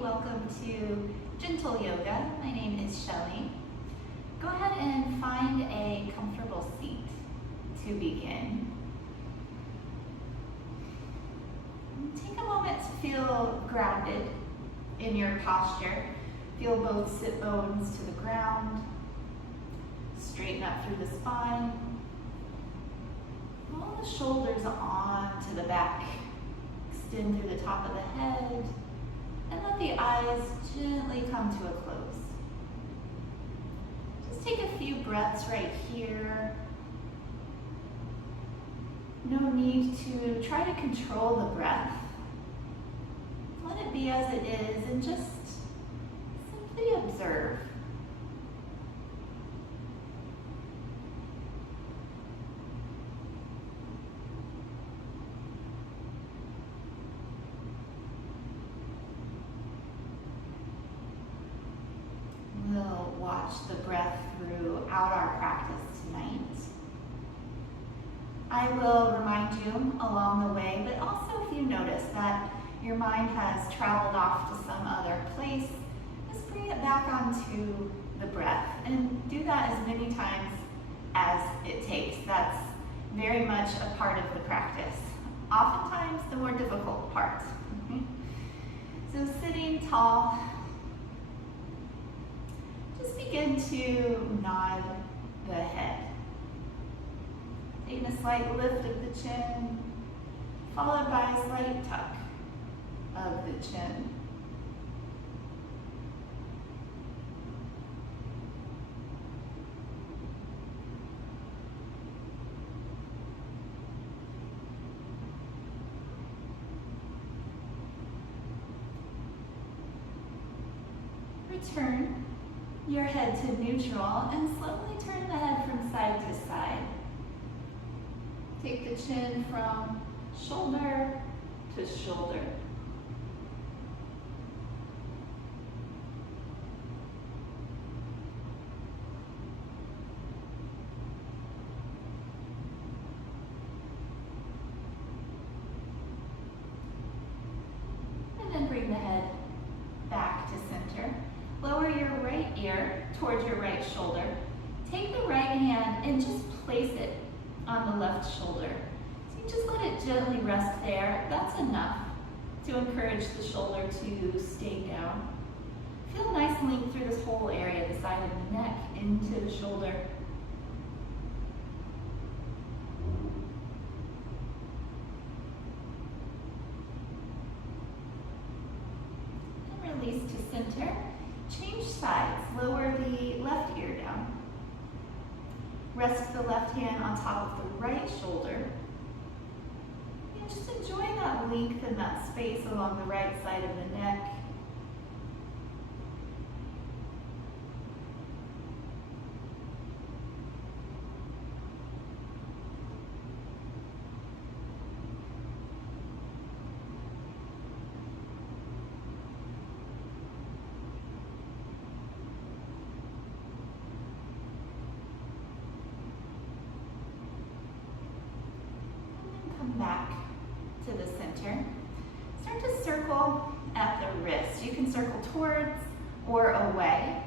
welcome to Gentle Yoga. My name is Shelley. Go ahead and find a comfortable seat to begin. Take a moment to feel grounded in your posture. Feel both sit bones to the ground. Straighten up through the spine. Roll the shoulders on to the back. Extend through the top of the head. And let the eyes gently come to a close. Just take a few breaths right here. No need to try to control the breath. Let it be as it is and just simply observe. We'll watch the breath throughout our practice tonight. I will remind you along the way, but also if you notice that your mind has traveled off to some other place, just bring it back onto the breath and do that as many times as it takes. That's very much a part of the practice. Oftentimes the more difficult part. So sitting tall, just begin to nod the head. Taking a slight lift of the chin, followed by a slight tuck of the chin. Return your head to neutral and slowly turn the head from side to side. Take the chin from shoulder to shoulder. And then bring the head back to center. Lower your right ear towards your right shoulder. Take the right hand and just place it on the left shoulder. So you just let it gently rest there. That's enough to encourage the shoulder to stay down. Feel a nice length through this whole area, the side of the neck into the shoulder. And release to center. Change sides. Lower the left ear down. Rest the left hand on top of the right shoulder. And just enjoy that length and that space along the right side of the neck. Back to the center. Start to circle at the wrist. You can circle towards or away.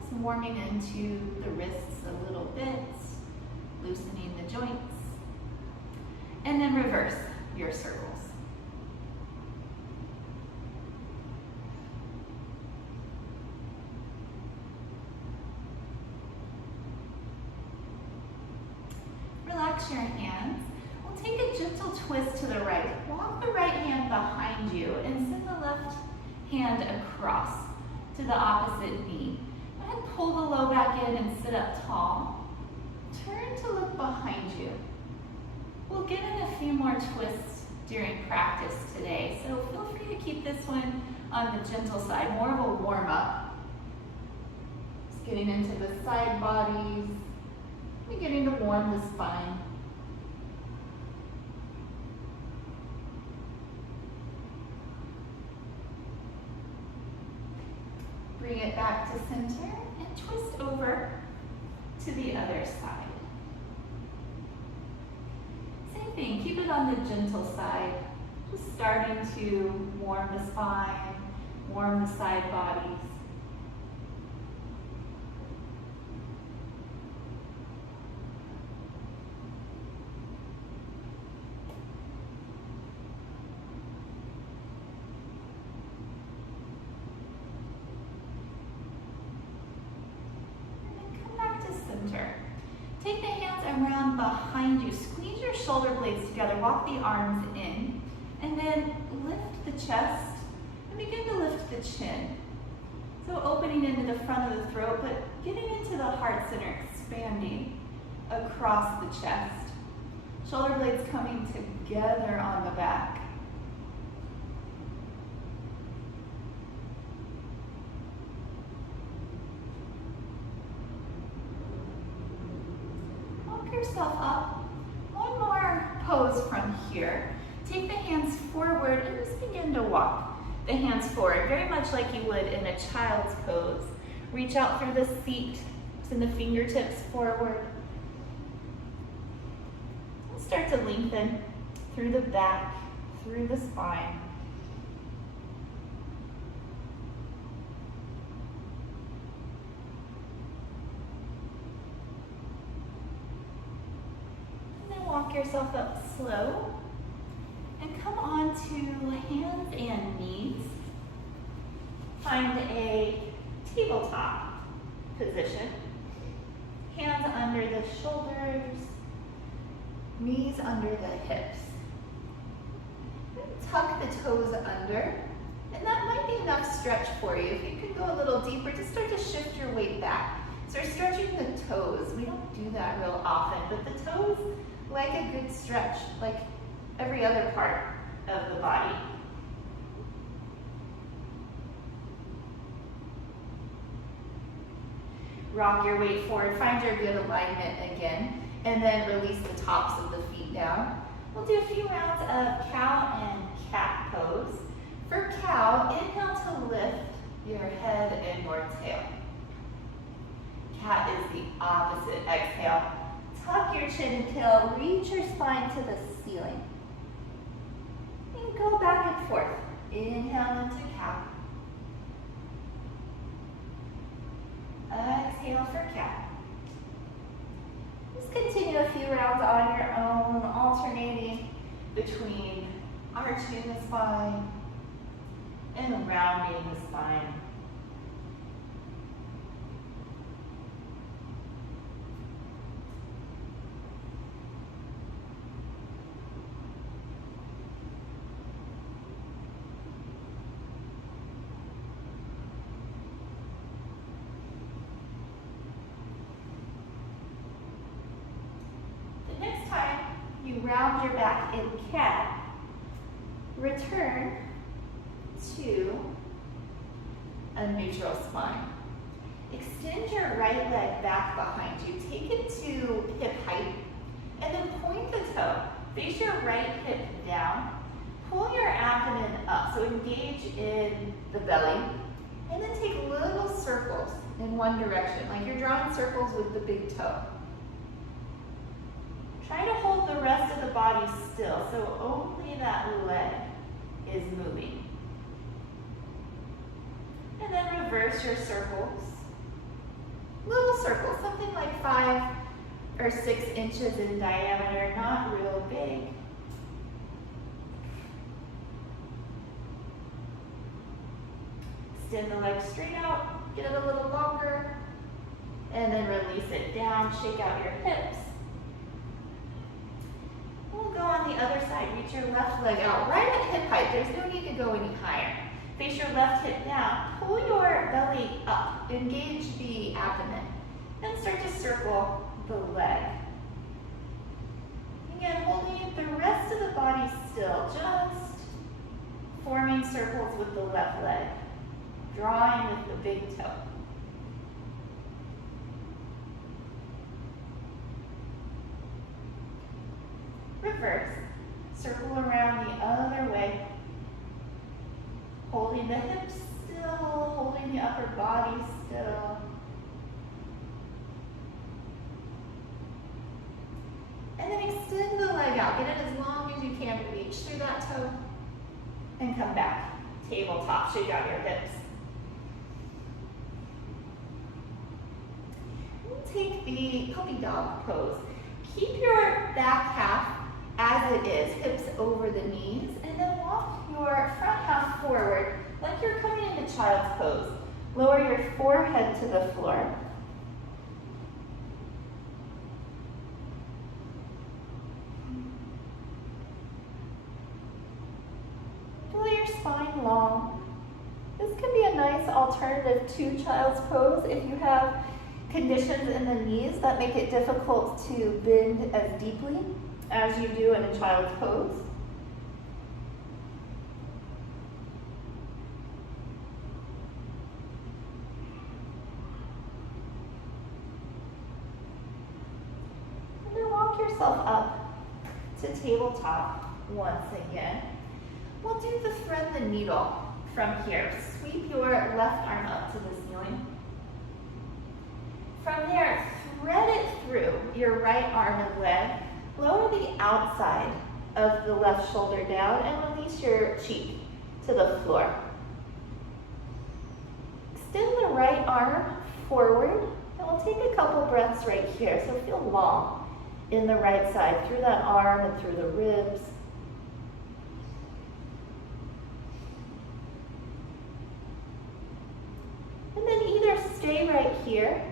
Just warming into the wrists a little bit, loosening the joints. And then reverse your circles. Relax your hands. Take a gentle twist to the right. Walk the right hand behind you and send the left hand across to the opposite knee. Go ahead and pull the low back in and sit up tall. Turn to look behind you. We'll get in a few more twists during practice today, so feel free to keep this one on the gentle side, more of a warm-up. Just getting into the side bodies, beginning to warm the spine. Bring it back to center and twist over to the other side. Same thing, keep it on the gentle side. Just starting to warm the spine, Warm the side bodies. Take the hands around behind you. Squeeze your shoulder blades together. Walk the arms in. And then lift the chest and begin to lift the chin. So opening into the front of the throat, but getting into the heart center, expanding across the chest. Shoulder blades coming together on the back. Yourself up. One more pose from here. Take the hands forward and just begin to walk the hands forward, very much like you would in a child's pose. Reach out through the feet, send the fingertips forward. And start to lengthen through the back, through the spine. Walk yourself up slow and come on to hands and knees. Find a tabletop position. Hands under the shoulders, knees under the hips. Tuck the toes under, and that might be enough stretch for you. If you could go a little deeper, just start to shift your weight back. So we're stretching the toes. We don't do that real often, but the toes like a good stretch, like every other part of the body. Rock your weight forward, find your good alignment again, and then release the tops of the feet down. We'll do a few rounds of cow and cat pose. For cow, inhale to lift your head and your tail. Cat is the opposite. Exhale. Tuck your chin and tail, reach your spine to the ceiling. And go back and forth. Inhale into cow. Exhale for cat. Just continue a few rounds on your own, alternating between arching the spine and rounding the spine. Round your back in cat. Return to a neutral spine. Extend your right leg back behind you. Take it to hip height and then point the toe. Face your right hip down. Pull your abdomen up, so engage in the belly. And then take little circles in one direction, like you're drawing circles with the big toe. Try to hold the rest of the body still, so only that leg is moving. And then reverse your circles. Little circles, something like 5 or 6 inches in diameter, not real big. Extend the leg straight out, get it a little longer, and then release it down, shake out your hips. We'll go on the other side. Reach your left leg out right at hip height. There's no need to go any higher. Face your left hip down. Pull your belly up. Engage the abdomen. Then start to circle the leg. Again, holding the rest of the body still. Just forming circles with the left leg. Drawing with the big toe. Reverse, circle around the other way, holding the hips still, holding the upper body still. And then extend the leg out, get it as long as you can, reach through that toe, and come back. tabletop, shake out your hips. We'll take the puppy dog pose. Keep your back half as it is, hips over the knees, and then walk your front half forward like you're coming into child's pose. Lower your forehead to the floor. Feel your spine long. This can be a nice alternative to child's pose if you have conditions in the knees that make it difficult to bend as deeply as you do in a child's pose. And then walk yourself up to tabletop once again. We'll do the thread the needle from here. Sweep your left arm up to the ceiling. From there, thread it through your right arm and leg. Lower the outside of the left shoulder down and release your cheek to the floor. Extend the right arm forward, and we'll take a couple breaths right here. So feel long in the right side, through that arm and through the ribs. And then either stay right here,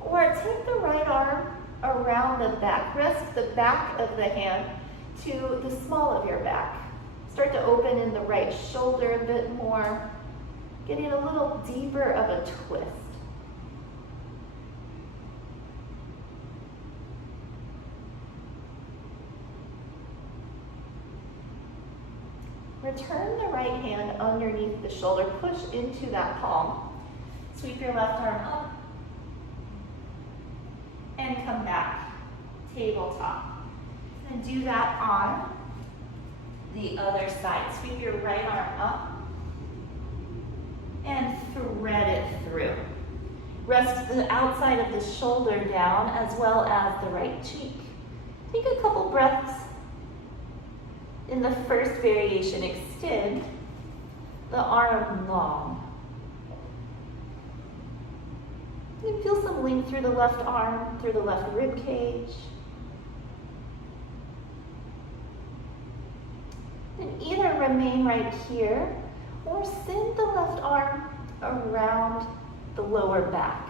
or take the right arm around the back. Rest the back of the hand to the small of your back. Start to open in the right shoulder a bit more, getting a little deeper of a twist. Return the right hand underneath the shoulder. Push into that palm. Sweep your left arm up. And come back, tabletop. And do that on the other side. Sweep your right arm up and thread it through. Rest the outside of the shoulder down as well as the right cheek. Take a couple breaths. In the first variation, extend the arm long. You can feel some length through the left arm, through the left rib cage. And either remain right here or send the left arm around the lower back.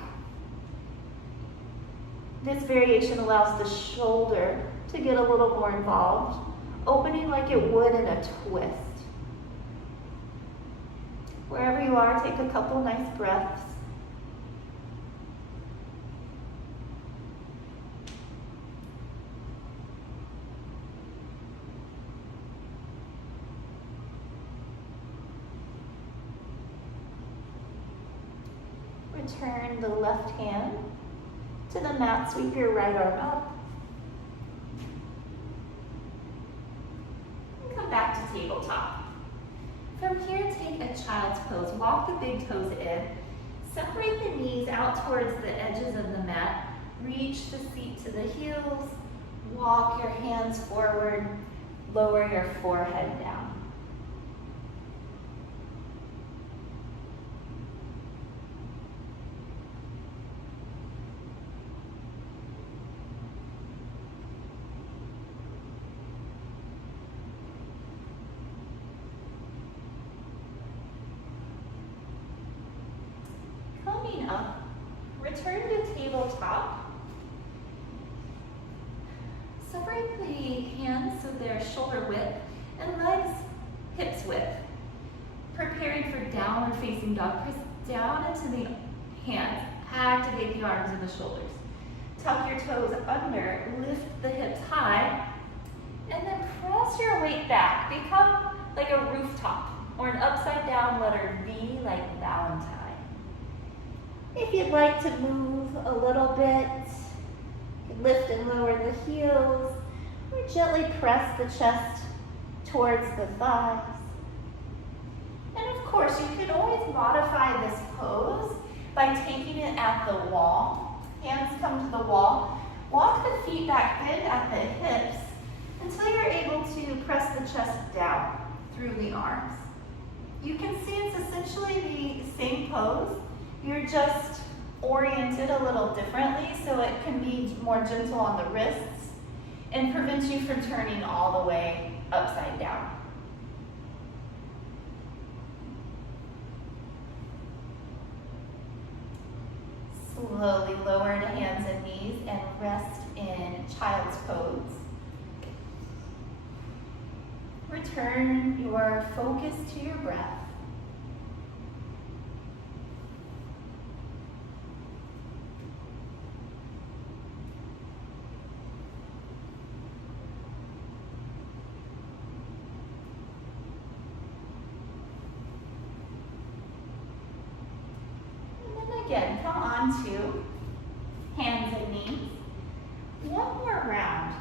This variation allows the shoulder to get a little more involved, opening like it would in a twist. Wherever you are, take a couple nice breaths. Return the left hand to the mat. Sweep your right arm up. And come back to tabletop. From here, take a child's pose. Walk the big toes in. Separate the knees out towards the edges of the mat. Reach the seat to the heels. Walk your hands forward. Lower your forehead down. Coming up, return to tabletop. Separate the hands so they're shoulder width and legs hips width. Preparing for downward facing dog. Press down into the hands. Activate the arms and the shoulders. Tuck your toes under, lift the hips high, and then press your weight back. Become like a rooftop or an upside down letter V like Valentine. If you'd like to move a little bit, lift and lower the heels, or gently press the chest towards the thighs. And of course, you can always modify this pose by taking it at the wall. Hands come to the wall. Walk the feet back, bend at the hips until you're able to press the chest down through the arms. You can see it's essentially the same pose. You're just oriented a little differently so it can be more gentle on the wrists and prevent you from turning all the way upside down. Slowly lower to hands and knees and rest in child's pose. Return your focus to your breath. Again, come on to hands and knees. One more round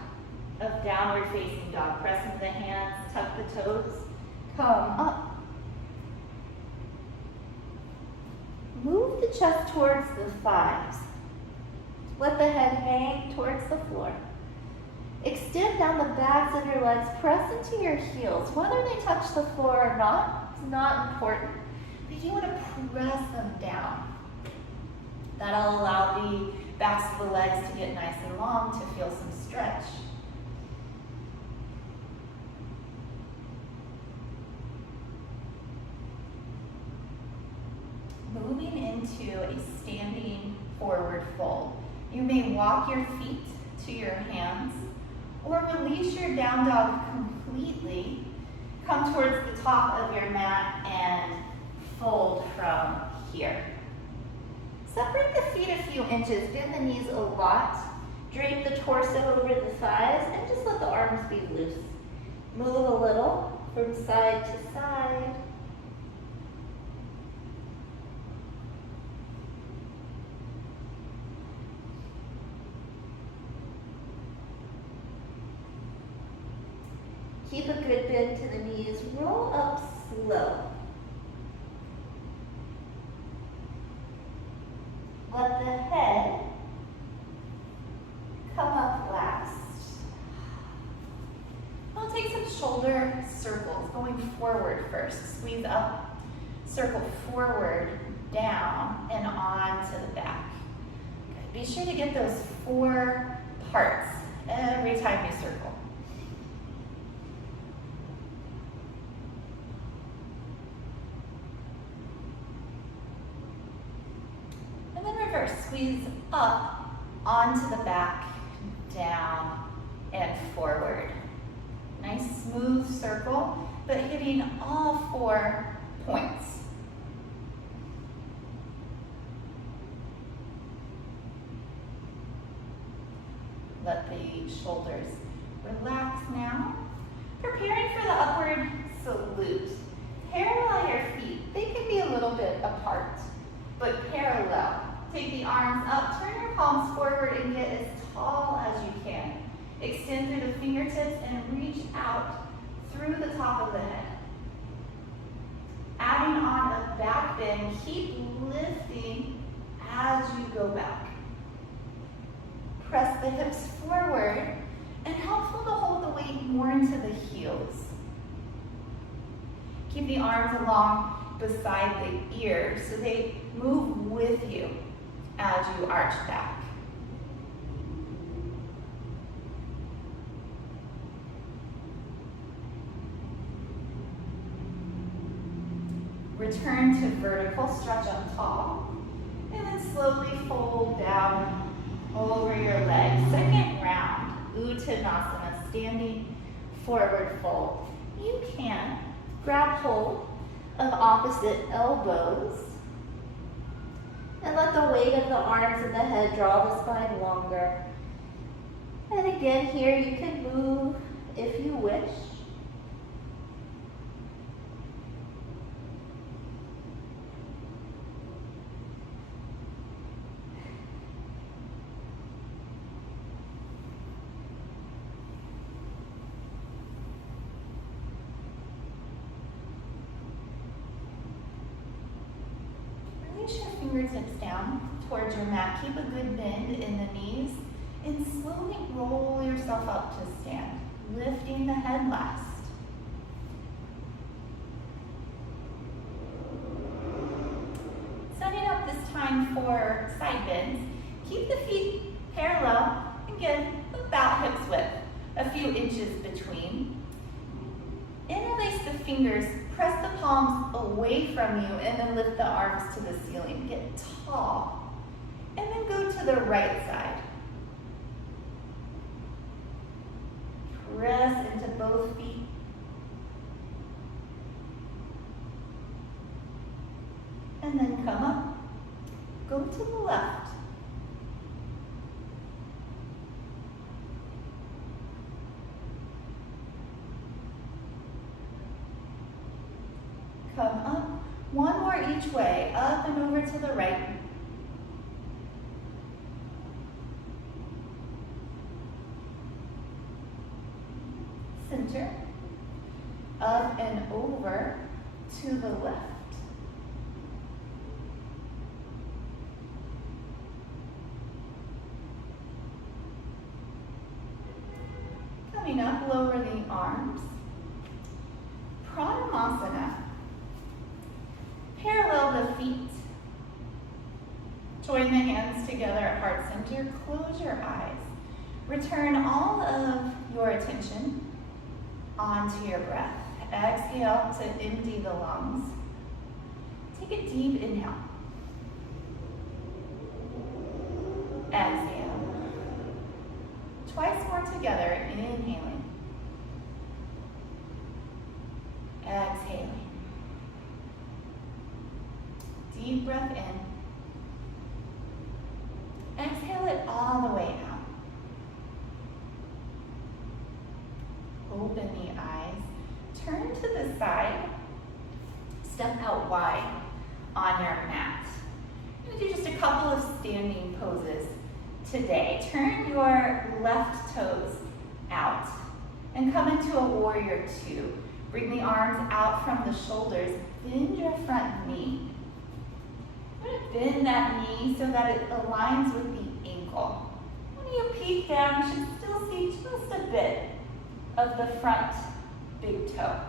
of downward facing dog. Press into the hands, tuck the toes, come up. Move the chest towards the thighs. Let the head hang towards the floor. Extend down the backs of your legs. Press into your heels. Whether they touch the floor or not, it's not important. But you want to press them down. That'll allow the backs of the legs to get nice and long to feel some stretch. Moving into a standing forward fold. You may walk your feet to your hands or release your down dog completely. Come towards the top of your mat and fold from here. Separate the feet a few inches, bend the knees a lot, drape the torso over the thighs, and just let the arms be loose. Move a little from side to side. Keep a good bend to the knees, roll up slow. Let the head come up last. We'll take some shoulder circles, going forward first. Squeeze up, circle forward, down, and on to the back. Good. Be sure to get those 4 parts every time you circle. Squeeze up onto the back, down, and forward. Nice smooth circle, but hitting all 4 points. Let the shoulders relax now. Preparing for the upward salute. Parallel your feet. They can be a little bit apart, but parallel. Take the arms up, turn your palms forward and get as tall as you can. Extend through the fingertips and reach out through the top of the head. Adding on a back bend, keep lifting as you go back. Press the hips forward and helpful to hold the weight more into the heels. Keep the arms along beside the ears so they move with you as you arch back. Return to vertical, stretch up tall, and then slowly fold down over your legs. Second round, Uttanasana, standing forward fold. You can grab hold of opposite elbows and let the weight of the arms and the head draw the spine longer. And again here you can move if you wish. Release your fingertips down towards your mat. Keep a good bend in the knees and slowly roll yourself up to stand, lifting the head last. time for side bends. Keep the feet parallel, again, about hips width, a few inches between. Interlace the fingers, press the palms away from you, and then lift the arms to the ceiling. Get tall, and then go to the right side. Press into both feet. And then come up. Go to the left. Come up. One more each way. Up and over to the right. Center. Up and over to the left. Coming up, lower the arms. Pranayama. Parallel the feet. Join the hands together at heart center. Close your eyes. Return all of your attention onto your breath. Exhale to empty the lungs. Take a deep inhale. Exhale. Twice more together, inhaling. Exhaling. Deep breath in. Exhale it all the way out. Open the eyes. Turn to the side. Step out wide on your mat. I'm going to do just a couple of standing poses today. Turn your left toes out and come into a warrior two. Bring the arms out from the shoulders. Bend your front knee. I'm going to bend that knee so that it aligns with the ankle. When you peek down, you should still see just a bit of the front big toe.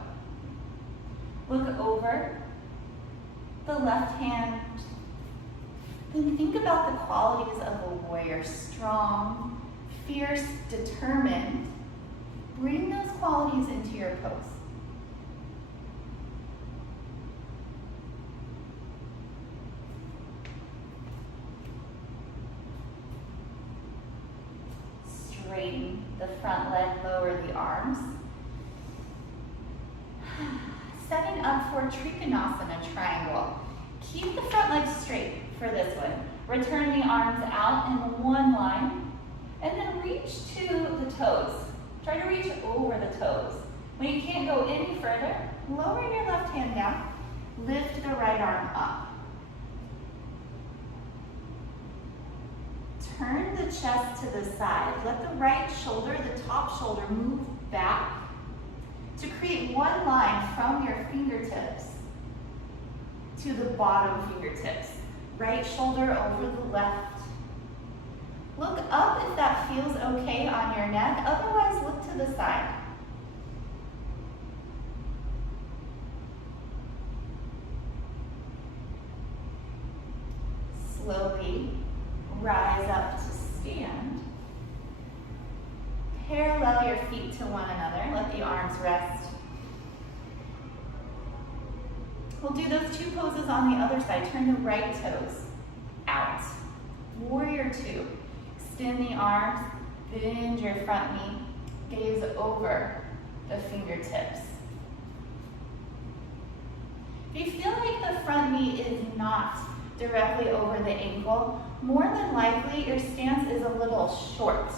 Look over the left hand. Then think about the qualities of a warrior. Strong, fierce, determined. Bring those qualities into your pose. Straighten the front leg, lower the arms. Setting up for Trikonasana triangle. Keep the front leg straight for this one. Return the arms out in one line, and then reach to the toes. Try to reach over the toes. When you can't go any further, lower your left hand down, lift the right arm up. Turn the chest to the side. Let the right shoulder, the top shoulder, move back to create one line from your fingertips to the bottom fingertips. Right shoulder over the left. Look up if that feels okay on your neck. Otherwise, look to the side. Slowly rise up to stand. Parallel your feet to one another. Let the arms rest. We'll do those two poses on the other side. Turn the right toes out. Warrior two. Extend the arms. Bend your front knee. Gaze over the fingertips. If you feel like the front knee is not directly over the ankle, more than likely your stance is a little short.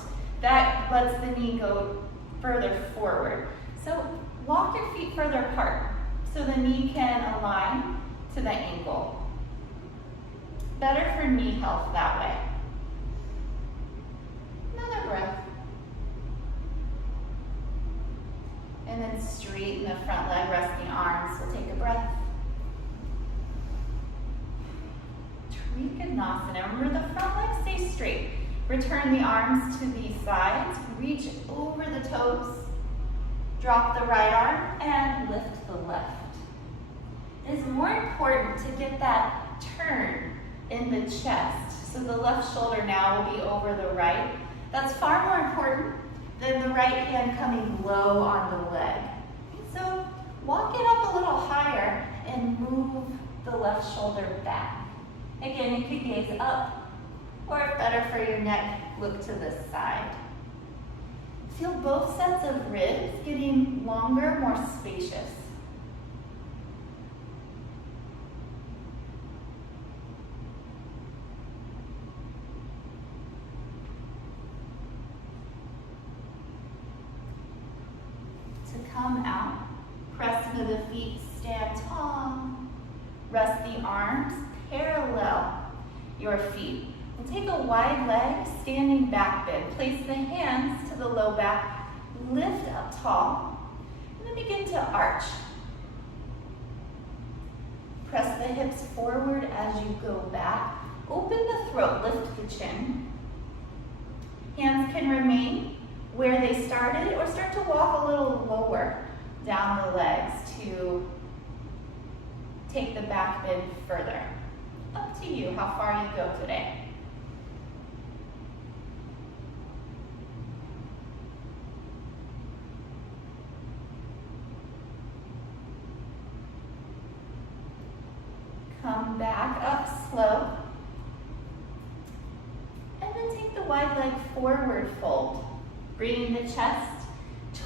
That lets the knee go further forward. So walk your feet further apart so the knee can align to the ankle. Better for knee health that way. Another breath. And then straighten the front leg, rest the arms. So take a breath. Trikonasana. Remember, the front leg stays straight. Return the arms to the sides. Reach over the toes. Drop the right arm and lift the left. It is more important to get that turn in the chest. So the left shoulder now will be over the right. That's far more important than the right hand coming low on the leg. So walk it up a little higher and move the left shoulder back. Again, you can gaze up, or if better for your neck, look to the side. Feel both sets of ribs getting longer, more spacious. To come out, press into the feet, stand tall. Rest the arms parallel your feet. And take a wide leg, standing back bend. Place the hands to the low back, lift up tall, and then begin to arch. Press the hips forward as you go back. Open the throat, lift the chin. Hands can remain where they started or start to walk a little lower down the legs to take the back bend further. Up to you how far you go today. Come back up slow. And then take the wide leg forward fold. Bringing the chest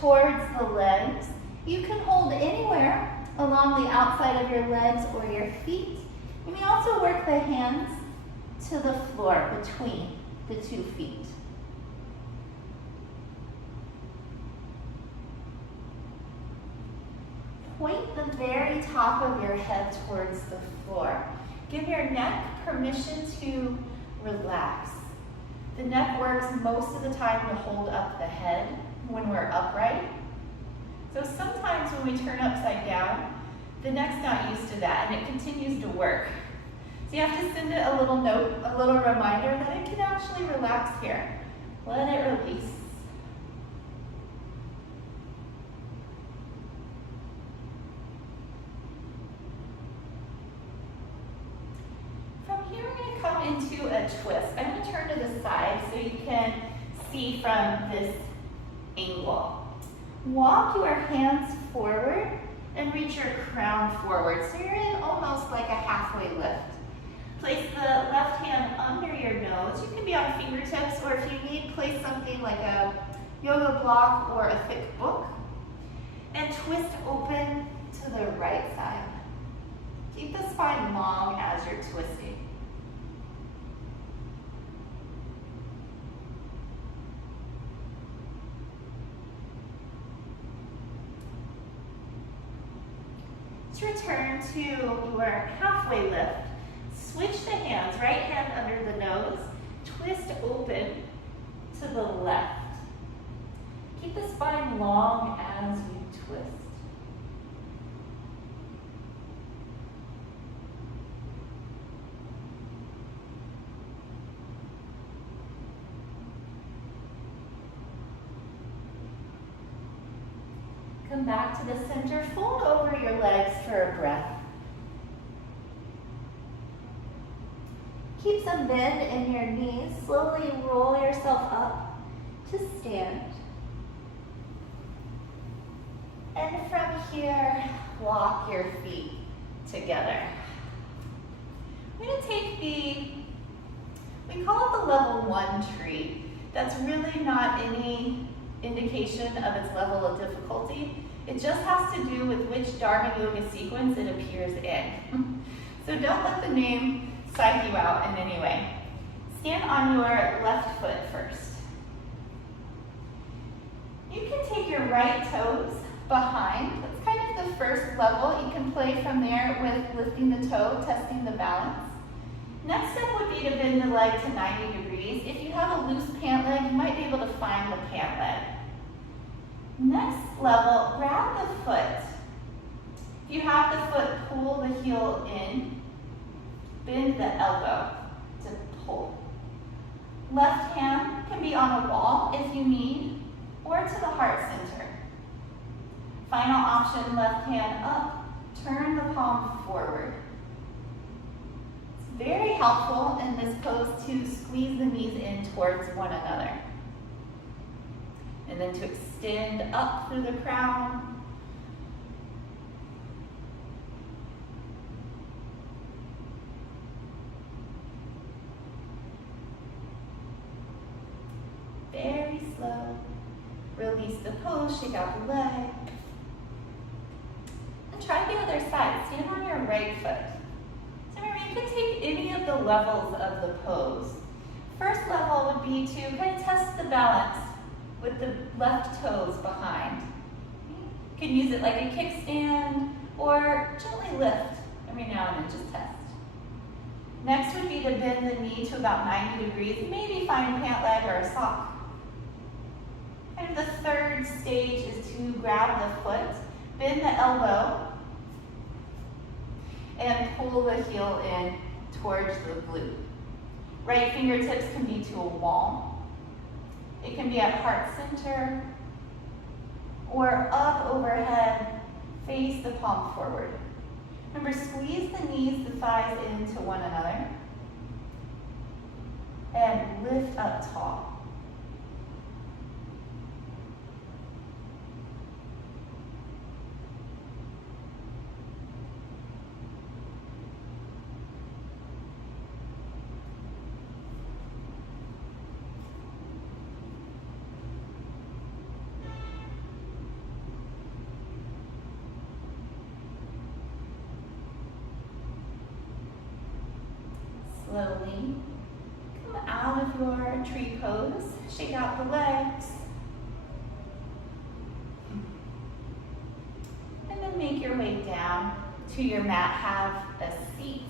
towards the legs. You can hold anywhere along the outside of your legs or your feet. You may also work the hands to the floor between the 2 feet. Point the very top of your head towards the floor. Give your neck permission to relax. The neck works most of the time to hold up the head when we're upright. So sometimes when we turn upside down, the neck's not used to that and it continues to work. So you have to send it a little note, a little reminder that it can actually relax here. Let it release. From here we're going to come into a twist. I'm going to turn to the side so you can see from this angle. Walk your hands forward and reach your crown forward. So you're in almost like a halfway lift. Place the left hand under your nose. You can be on fingertips, or if you need, place something like a yoga block or a thick book. And twist open to the right side. Keep the spine long as you're twisting. Return to your halfway lift. Switch the hands, right hand under the nose, twist open to the left. Keep the spine long as you twist. Come back to the center, fold over your legs for a breath. Keep some bend in your knees. Slowly roll yourself up to stand. And from here, walk your feet together. I'm going to take we call it the level 1 tree. That's really not any indication of its level of difficulty. It just has to do with which Dharma Yoga sequence it appears in. So don't let the name psych you out in any way. Stand on your left foot first. You can take your right toes behind. That's kind of the first level. You can play from there with lifting the toe, testing the balance. Next step would be to bend the leg to 90 degrees. If you have a loose pant leg, you might be able to find the pant leg. Next level, grab the foot. If you have the foot, pull the heel in. Bend the elbow to pull. Left hand can be on a wall if you need, or to the heart center. Final option, left hand up, turn the palm forward. Very helpful in this pose to squeeze the knees in towards one another. And then to extend up through the crown. Very slow. Release the pose, shake out the leg. And try the other side. Stand on your right foot. So remember, you can take any of the levels of the pose. First level would be to kind of test the balance with the left toes behind. You can use it like a kickstand or gently lift every now and then, just test. Next would be to bend the knee to about 90 degrees, maybe find pant leg or a sock. And the third stage is to grab the foot, bend the elbow, and pull the heel in towards the glute. Right fingertips can be to a wall. It can be at heart center, or up overhead, face the palm forward. Remember, squeeze the knees, the thighs into one another, and lift up tall. Slowly come out of your tree pose, shake out the legs, and then make your way down to your mat. Have a seat.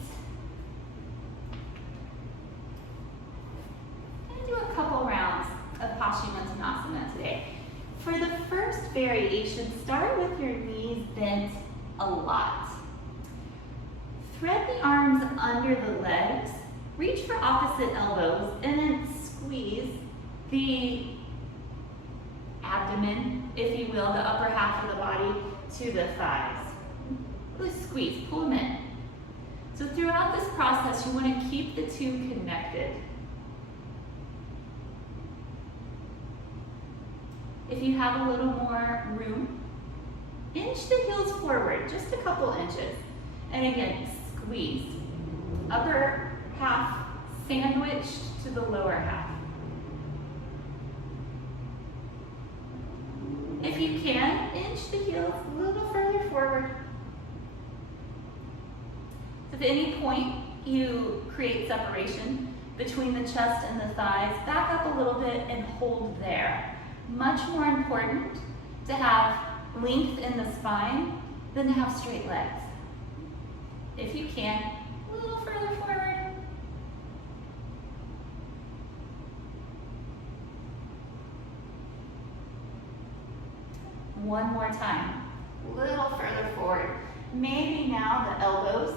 I'm going to do a couple rounds of Paschimottanasana today. For the first variation, start with your knees bent a lot. Thread the arms under the legs. Reach for opposite elbows and then squeeze the abdomen, if you will, the upper half of the body to the thighs. Really squeeze, pull them in. So throughout this process, you want to keep the two connected. If you have a little more room, inch the heels forward, just a couple inches. And again, squeeze. Upper half sandwiched to the lower half. If you can, inch the heels a little further forward. If at any point you create separation between the chest and the thighs, back up a little bit and hold there. Much more important to have length in the spine than to have straight legs. If you can, a little further forward. One more time, a little further forward. Maybe now the elbows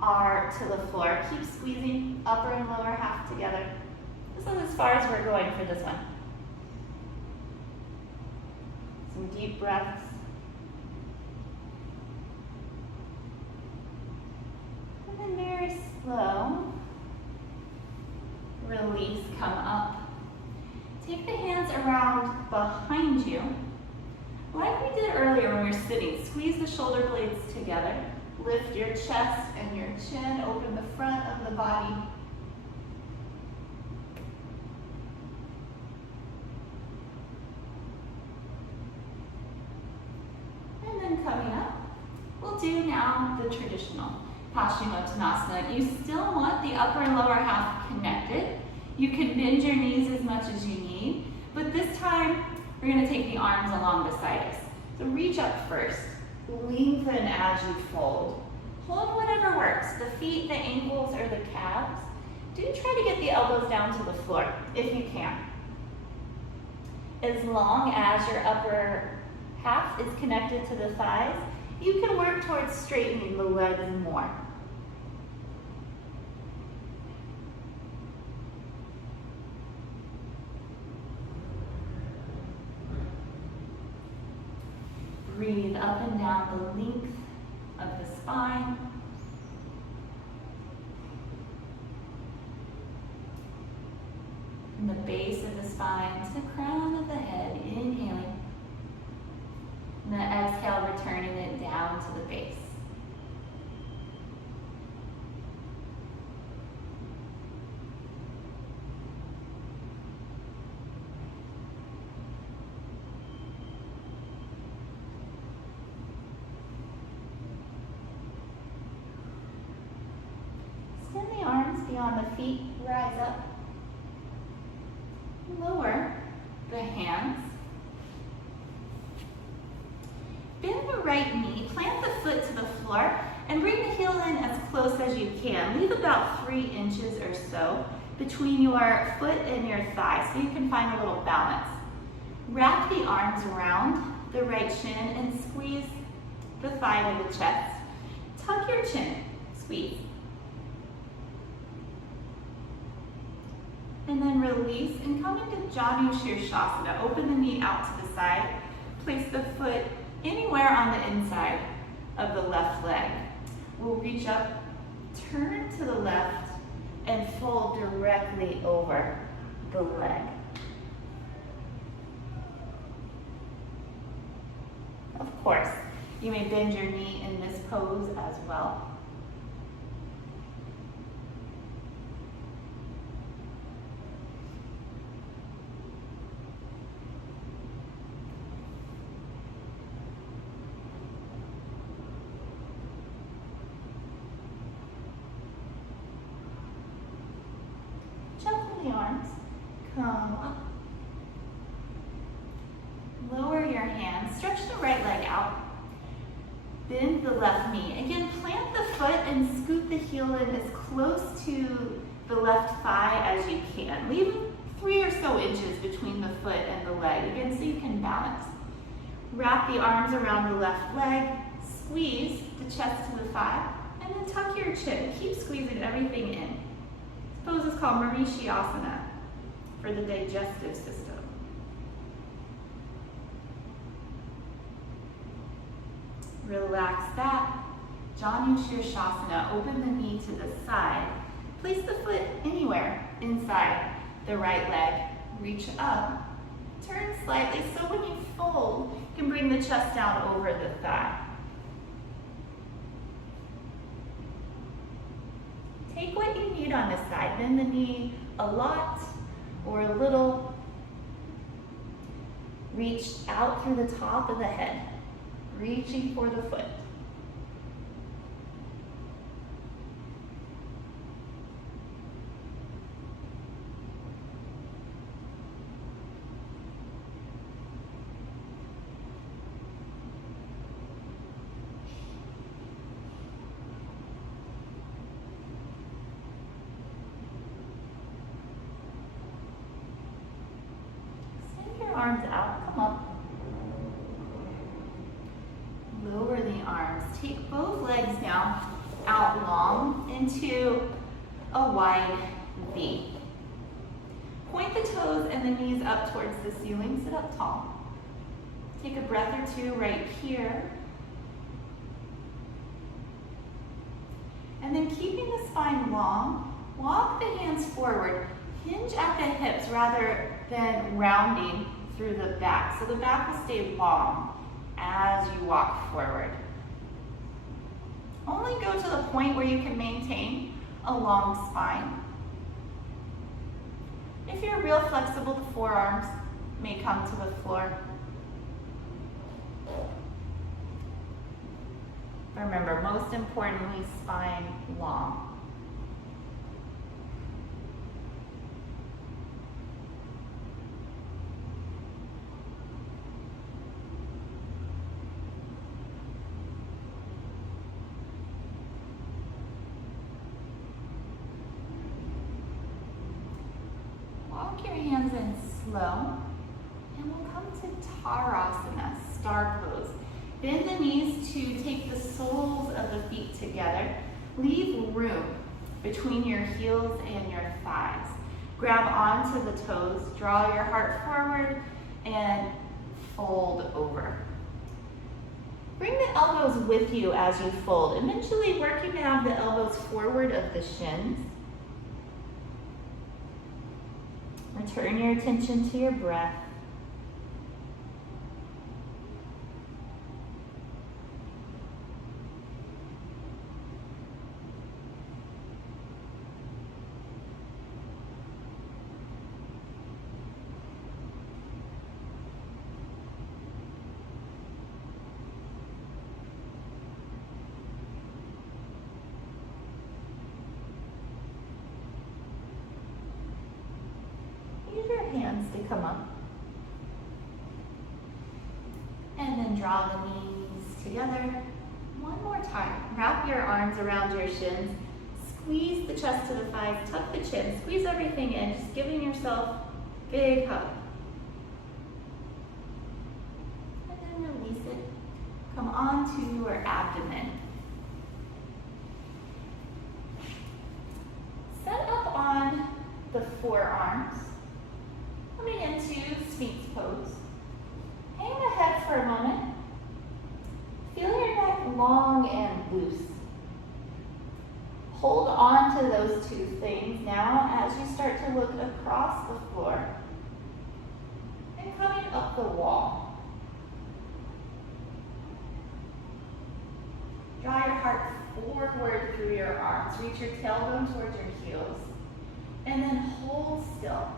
are to the floor. Keep squeezing upper and lower half together. This is as far as we're going for this one. Some deep breaths. And then very slow. Release, come up. Take the hands around behind you. Like we did earlier when we were sitting, squeeze the shoulder blades together. Lift your chest and your chin, open the front of the body. And then coming up, we'll do now the traditional Paschimottanasana. You still want the upper and lower half connected. You can bend your knees as much as you need, but this time, we're going to take the arms along beside us. So reach up first. Lengthen as you fold. Hold whatever works, the feet, the ankles, or the calves. Do try to get the elbows down to the floor, if you can. As long as your upper half is connected to the thighs, you can work towards straightening the legs more. Breathe up and down the length of the spine. the feet, rise up. Lower the hands. Bend the right knee, plant the foot to the floor, and bring the heel in as close as you can. Leave about 3 inches or so between your foot and your thigh so you can find a little balance. Wrap the arms around the right shin and squeeze the thigh to the chest. Tuck your chin, squeeze. And then release and come into Janu Shirshasana. Open the knee out to the side. Place the foot anywhere on the inside of the left leg. We'll reach up, turn to the left, and fold directly over the leg. Of course, you may bend your knee in this pose as well. Shuffle the arms, come up. Lower your hands, stretch the right leg out. Bend the left knee. Again, plant the foot and scoot the heel in as close to the left thigh as you can. Leave 3 or so inches between the foot and the leg, again, so you can balance. Wrap the arms around the left leg, squeeze the chest to the thigh, and then tuck your chin. Keep squeezing everything in. This pose is called Marishyasana for the digestive system. Relax that. Janu Shirshasana. Open the knee to the side. Place the foot anywhere inside the right leg. Reach up. Turn slightly so when you fold, you can bring the chest down over the thigh. Take what you need on this side. Bend the knee a lot or a little. Reach out through the top of the head, reaching for the foot. Arms out, come up. Lower the arms. Take both legs down, out long into a wide V. Point the toes and the knees up towards the ceiling. Sit up tall. Take a breath or two right here. And then keeping the spine long, walk the hands forward. Hinge at the hips rather than rounding through the back. So the back will stay long as you walk forward. Only go to the point where you can maintain a long spine. If you're real flexible, the forearms may come to the floor. Remember, most importantly, spine long. Walk your hands in slow, and we'll come to Tarasana, star pose. Bend the knees to take the soles of the feet together. Leave room between your heels and your thighs. Grab onto the toes, draw your heart forward, and fold over. Bring the elbows with you as you fold, eventually working to have the elbows forward of the shins. Return your attention to your breath. hands to come up. And then draw the knees together. One more time. Wrap your arms around your shins. Squeeze the chest to the thighs, tuck the chin, squeeze everything in, just giving yourself a big hug. And then release it. Come onto your abdomen. Set up on the forearms, coming into Sphinx pose. Hang the head for a moment. Feel your neck long and loose. Hold on to those two things now as you start to look across the floor and coming up the wall. Draw your heart forward through your arms. Reach your tailbone towards your heels. And then hold still.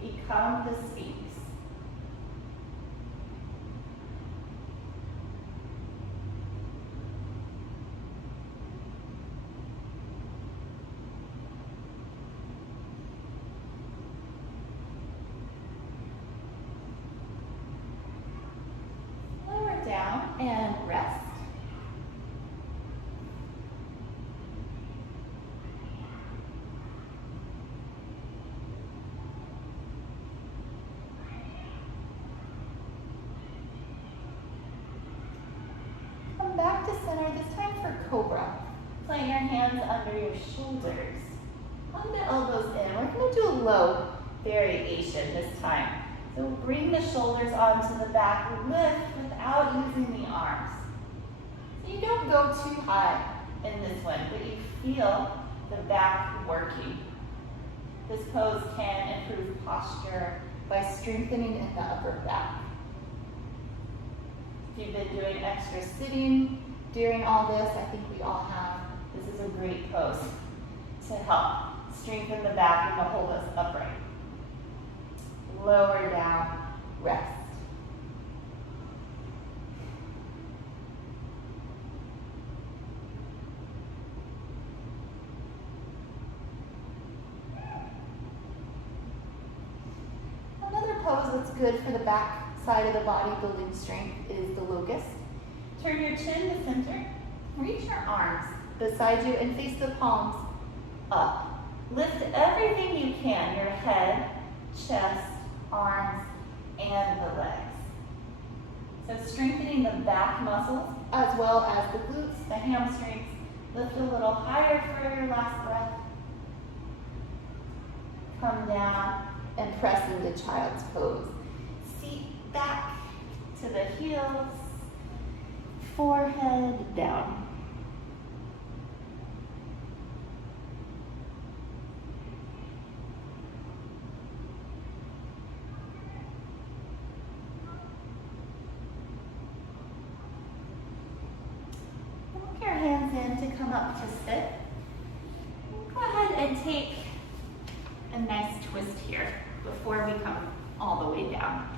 Become the Sphinx. Lower down and rest. Back to center, this time for Cobra. Plant your hands under your shoulders. Hug the elbows in. We're going to do a low variation this time. So bring the shoulders onto the back, lift without using the arms. So you don't go too high in this one, but you feel the back working. This pose can improve posture by strengthening in the upper back. If you've been doing extra sitting during all this, I think we all have. This is a great pose to help strengthen the back and to hold us upright. Lower down, rest. Another pose that's good for the back side of the body building strength is the locust. Turn your chin to center. Reach your arms beside you and face the palms up. Lift everything you can, your head, chest, arms, and the legs. So strengthening the back muscles as well as the glutes, the hamstrings. Lift a little higher for your last breath. Come down and press into child's pose. Seat back to the heels, forehead down. Walk your hands in to come up to sit. Go ahead and take a nice twist here before we come all the way down.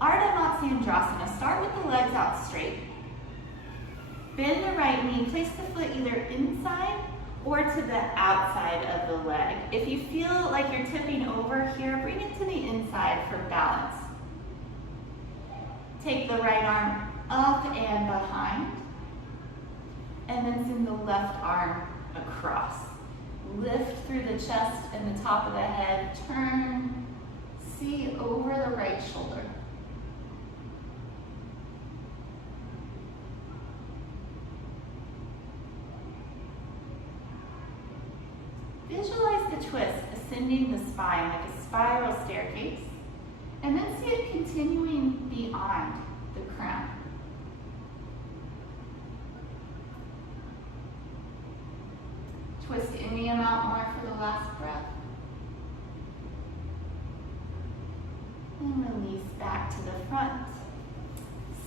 Ardha Matsyendrasana. Start with the legs out straight. Bend the right knee. Place the foot either inside or to the outside of the leg. If you feel like you're tipping over here, bring it to the inside for balance. Take the right arm up and behind, and then send the left arm across. Lift through the chest and the top of the head. Turn, see over the right shoulder. Visualize the twist ascending the spine like a spiral staircase, and then see it continuing beyond the crown. Twist any amount more for the last breath. And release back to the front.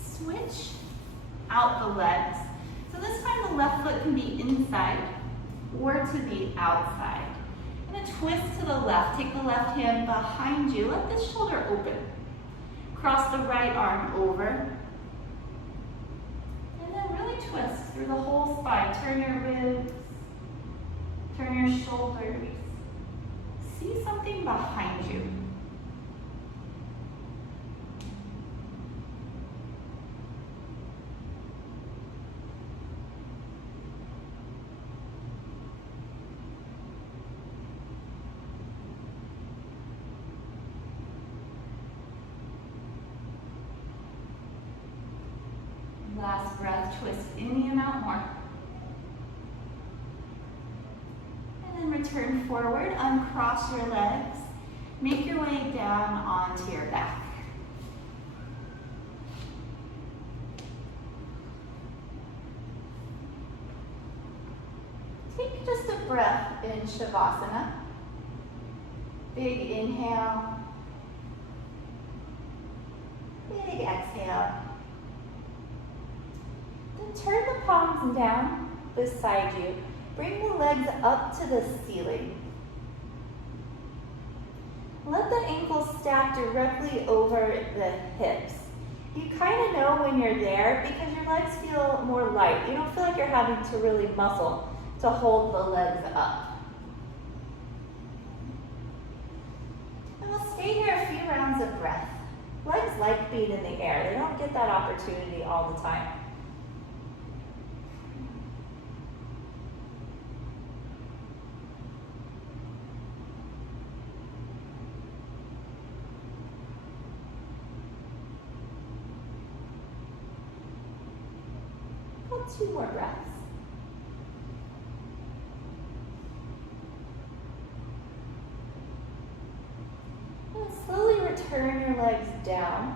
Switch out the legs. So this time the left foot can be inside or to the outside. And a twist to the left. Take the left hand behind you. Let the shoulder open. Cross the right arm over. And then really twist through the whole spine. Turn your ribs. Turn your shoulders. see something behind you. Last breath, twist any amount more. And then return forward, uncross your legs. Make your way down onto your back. Take just a breath in Shavasana. Big inhale. Big exhale. Turn the palms down beside you. Bring the legs up to the ceiling. Let the ankles stack directly over the hips. You kind of know when you're there because your legs feel more light. You don't feel like you're having to really muscle to hold the legs up. And we'll stay here a few rounds of breath. Legs like being in the air. They don't get that opportunity all the time. Two more breaths. And slowly return your legs down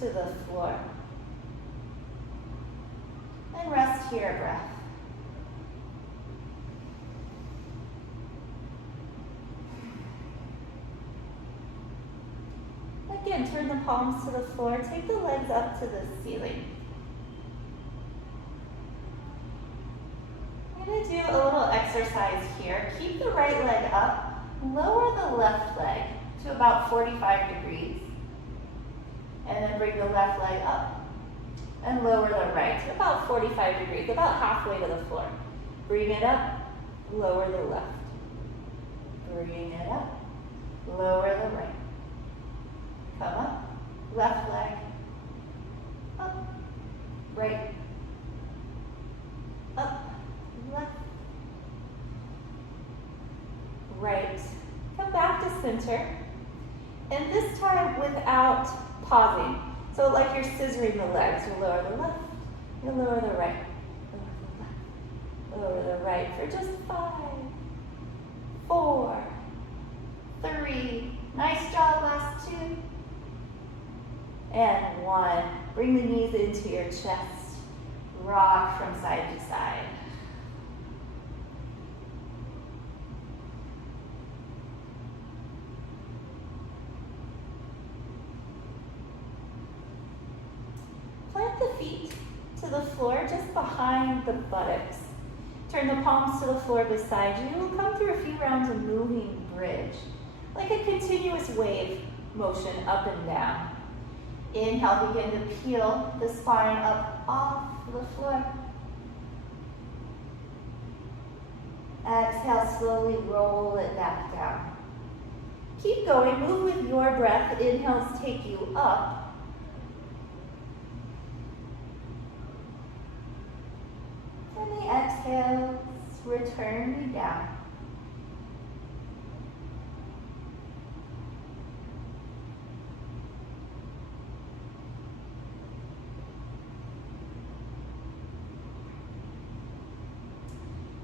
to the floor. And rest here, breath. Again, turn the palms to the floor. Take the legs up to the ceiling. I'm going to do a little exercise here. Keep the right leg up, lower the left leg to about 45 degrees, and then bring the left leg up and lower the right to about 45 degrees, about halfway to the floor. Bring it up, lower the left. Bring it up, lower the right. Come up, left leg, up, right, up, left, right. Come back to center. And this time without pausing. So like you're scissoring the legs. You lower the left, you lower the right, lower the left, lower the right for just 5, 4, 3. Nice job, last 2. And 1. Bring the knees into your chest. Rock from side to side. Plant the feet to the floor just behind the buttocks. Turn the palms to the floor beside you. We'll come through a few rounds of moving bridge, like a continuous wave motion up and down. Inhale, begin to peel the spine up off the floor. Exhale, slowly roll it back down. Keep going, move with your breath. Inhales take you up. And the exhales return you down.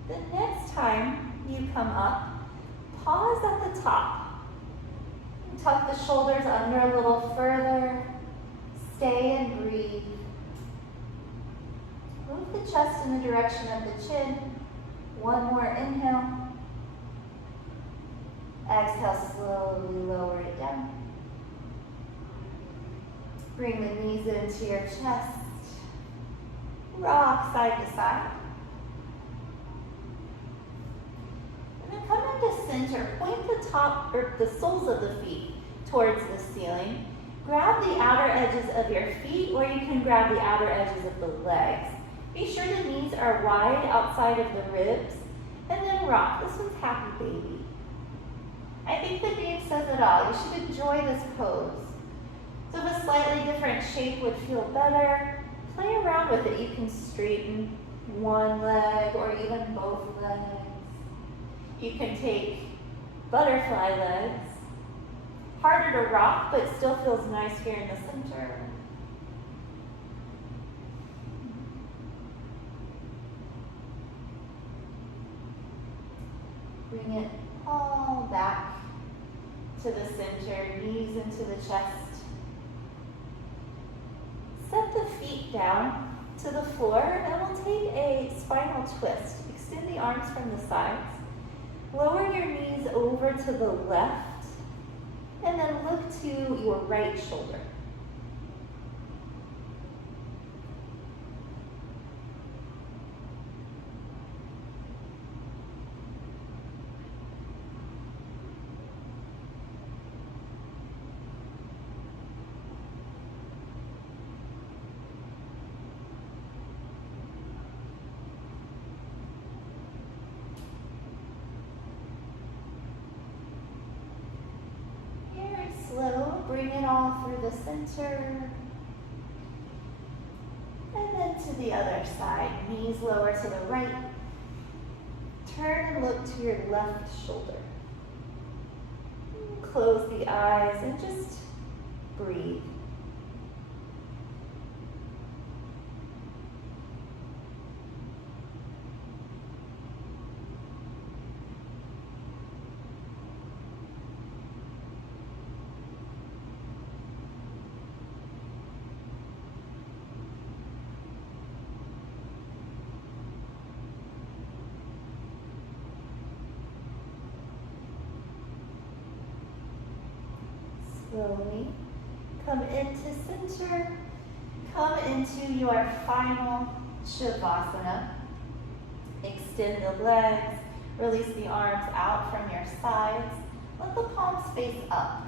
The next time you come up, pause at the top. Tuck the shoulders under a little further. Stay and breathe. Move the chest in the direction of the chin. One more inhale. Exhale, slowly lower it down. Bring the knees into your chest. Rock side to side. Come into center, point the top or the soles of the feet towards the ceiling. Grab the outer edges of your feet, or you can grab the outer edges of the legs. Be sure the knees are wide outside of the ribs, and then rock. This one's happy baby. I think the name says it all. You should enjoy this pose. So if a slightly different shape would feel better, play around with it. You can straighten one leg or even both legs. You can take butterfly legs. Harder to rock, but still feels nice here in the center. Bring it all back to the center, knees into the chest. Set the feet down to the floor, and we'll take a spinal twist. Extend the arms from the sides. Lower your knees over to the left, and then look to your right shoulder. Slow, bring it all through the center. And then to the other side, knees lower to the right. Turn and look to your left shoulder. Close the eyes and just breathe. Slowly come into center, come into your final Shavasana. Extend the legs, release the arms out from your sides. Let the palms face up.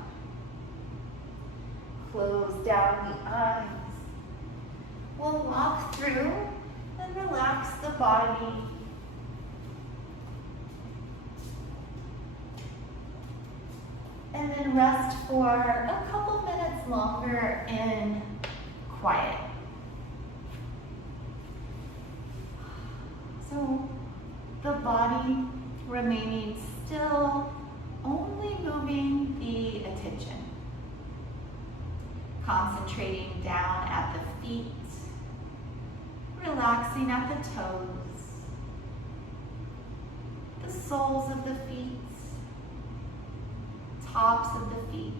Close down the eyes. We'll walk through and relax the body. And then rest for a couple minutes longer in quiet. So the body remaining still, only moving the attention. Concentrating down at the feet, relaxing at the toes, the soles of the feet, tops of the feet,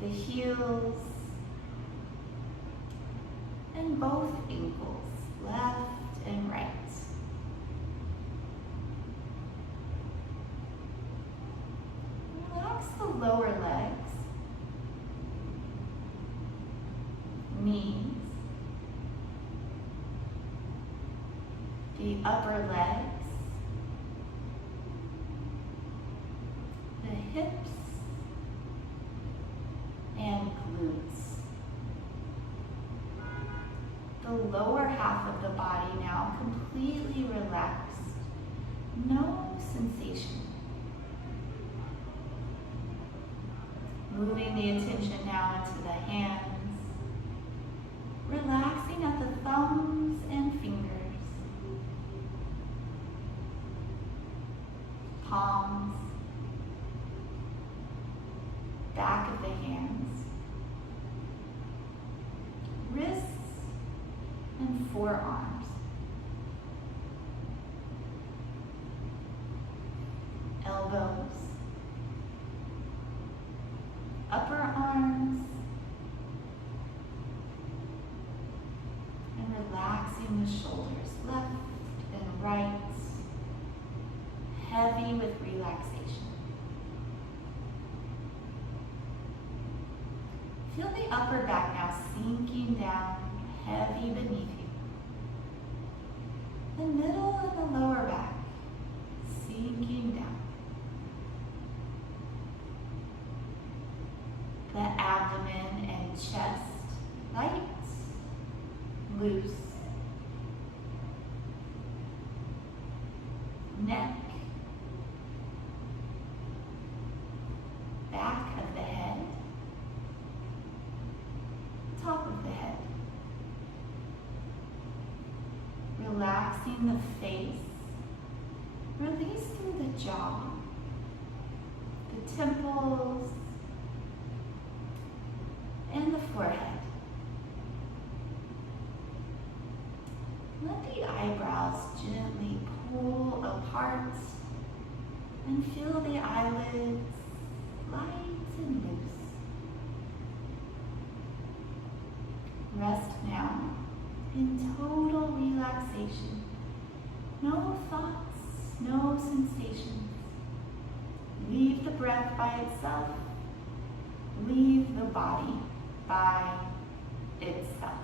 the heels, and both ankles, left and right. Relax the lower legs, knees, the upper legs, hips and glutes. The lower half of the body now completely relaxed, no sensation. Moving the attention now into the hands, relaxing at the thumbs and fingers, palms, back of the hands, wrists and forearms, elbows, upper arms, and relaxing the shoulders left and right, heavy with relaxation. Feel the upper back now sinking down, heavy beneath you. The middle and the lower back sinking down. The abdomen and chest light, loose. Neck relaxing the face. Release through the jaw, the temples, and the forehead. Let the eyebrows gently pull apart and feel the eyelids light and loose. Rest now in total relaxation. No thoughts, no sensations. Leave the breath by itself. Leave the body by itself.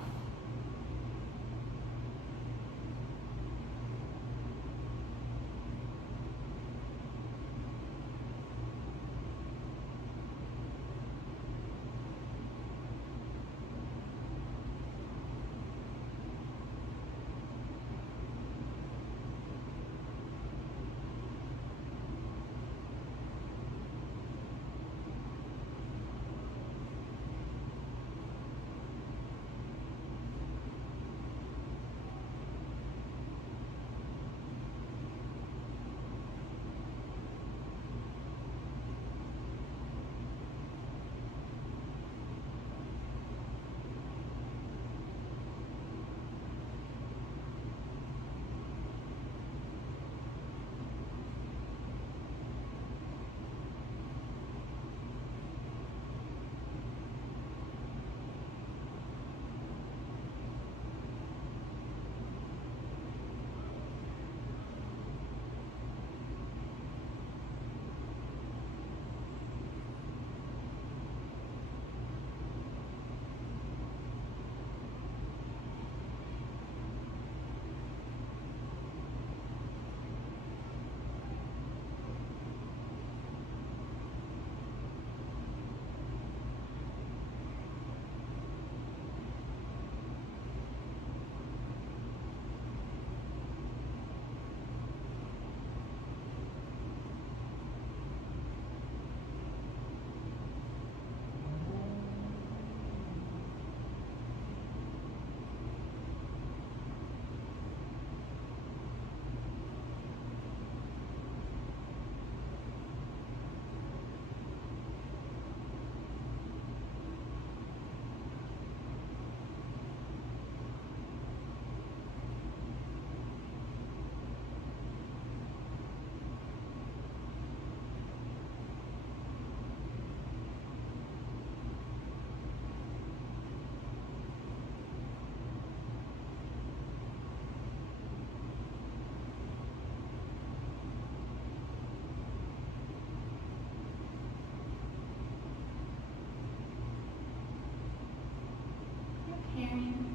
Preparing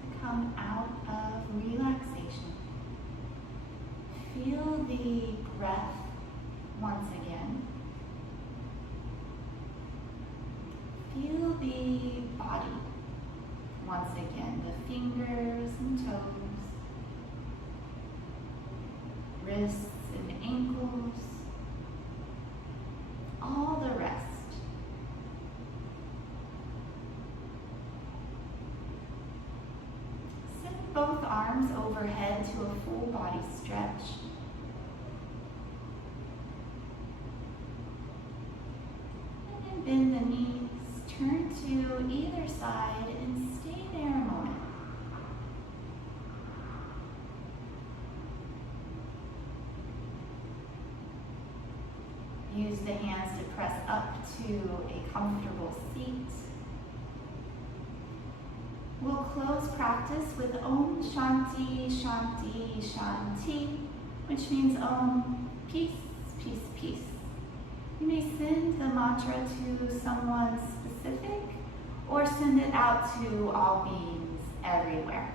to come out of relaxation. Feel the breath once again. Feel the body once again, the fingers and toes, wrists and ankles, all the rest. Both arms overhead to a full body stretch. And then bend the knees, turn to either side and stay there a moment. Use the hands to press up to a comfortable seat. We'll close practice with Om Shanti Shanti Shanti, which means Om, peace, peace, peace. You may send the mantra to someone specific or send it out to all beings everywhere.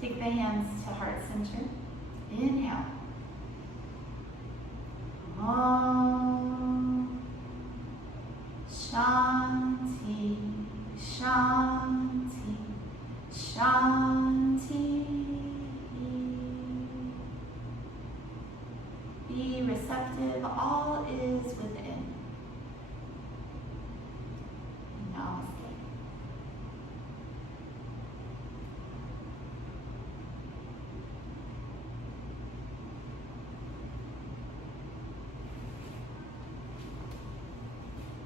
Take the hands to heart center. Inhale. Om Shanti Shanti Shanti. Be receptive. All is within.